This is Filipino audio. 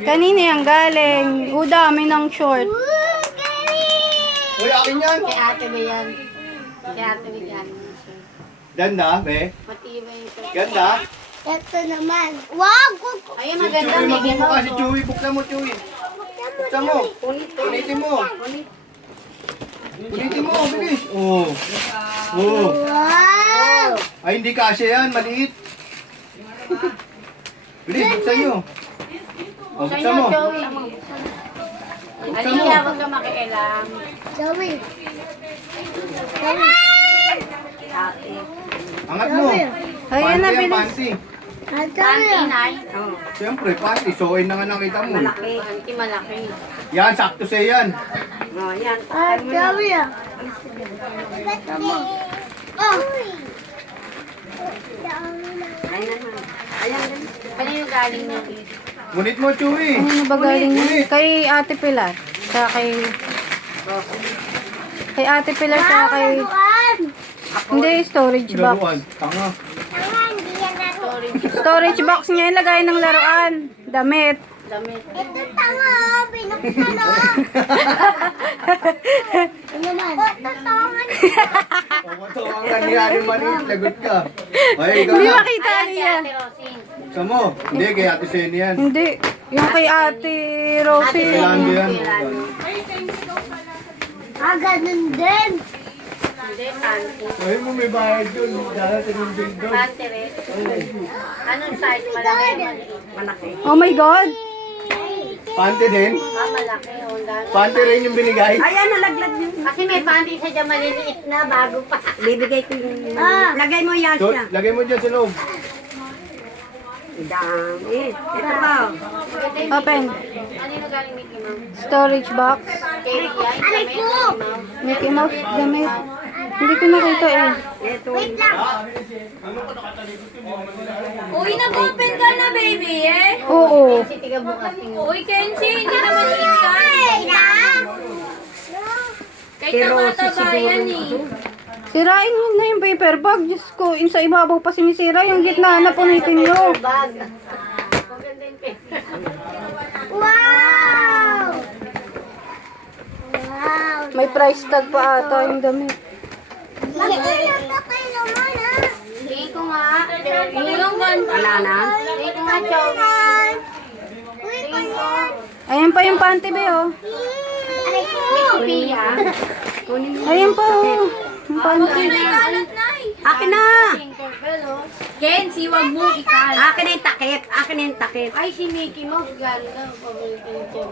Kanina yan galing. Dami ng short. Uy, akin yan. Kay ate ba yan? Kay ate ba yan? Ganda, be. Matibay ito. Ganda. Ito naman. Wow! Ayun, Si maganda. Chewy, Mickey magmumukha Mouse. si Chewy. Buksan mo, Chewy. Buksan mo. Punitin mo. Punitin mo, bilis. Oh. Oh. Wow! Ay, hindi kasya yan. Maliit. Bilis, buksan nyo. Oh, Sa'yo, buksan mo. Joey. Aliyah, huwag ka makialam. Joey. Ate. Angat mo. Ayan na, Panty yan, bilis. panty. Panty, Nay. Siyempre, panty. Suoin na nga nakita mo. Panty malaki. Yan, sakto sa'yo yan. Joey ah. Oh! Kanino galing niya? Ngunit mo, Chewy. Ano ba galing yun? Kay Ate Pilar. Sa kay... Kay Ate Pilar sa kay... Laruan! Hindi, storage box. Laruan. Tanga. Tanga, hindi yan laruan. Storage box niya ilagay ng laruan. Damit. Damit. Ito tanga, binuksan o. Ano naman? Ito tanga. Ito ang nangyari maliit. Lagot ka. Ay, ikaw Hindi na. makita Ayan, niya. kay Ate Rosing. Buksan mo. Hindi, kay Ate Seni yan. Hindi. Yung kay Ate Ate Rosie. Kailangan yan. Ganun din. Hindi, panty. Ay, mo may bayad yun. Darating yung bill doon. Panty rin. Anong size? Malaki, maliit. Malaki. Oh my God. Panty din. Malaki. Oh, dami. Panty rin yung binigay. Ayan, nalaglag yun. Kasi may panty siya dyan maliliit na bago pa. Bibigay ko yung... Lagay mo yan So, siya. lagay mo dyan sa loob. Dami. Ito ba? Open. Kanino galing Mickey Mouse? Storage box. Kay Rian, damit, Mickey Mickey Mouse. Mouse damit. Hindi ko nakita eh. Ito. Wait lang. Uy, nag-open ka na, baby, eh? Oo. Kasi tiga bukas tingin. Uy, Kenzie, hindi naman ikan. Ay, na. Kahit namataba yan, eh. Sirain mo na yung paper bag. Diyos ko, yung sa ibabaw pa sinisira. Yung gitna na punitin nyo. Bag. Maganda yung pencil. Wow! Wow! May price tag pa ata yung damit. Mag-ilan ka kayo naman, ha? Tingin ko nga. Yung ganda. Wala na? Tingin ko nga, Chow. Uy, kanyan. Ayan pa yung panty be oh. Aray ko. Sophia. Ayan pa oh. Yung panty. Kalat na, eh. Akin na! Tinkerbell, oh. Kenzie, wag mo ikan. Akin na yung takip. Akin na yung takip. Ay, si Mickey Mouse. Ganda. Paborito ni Chow.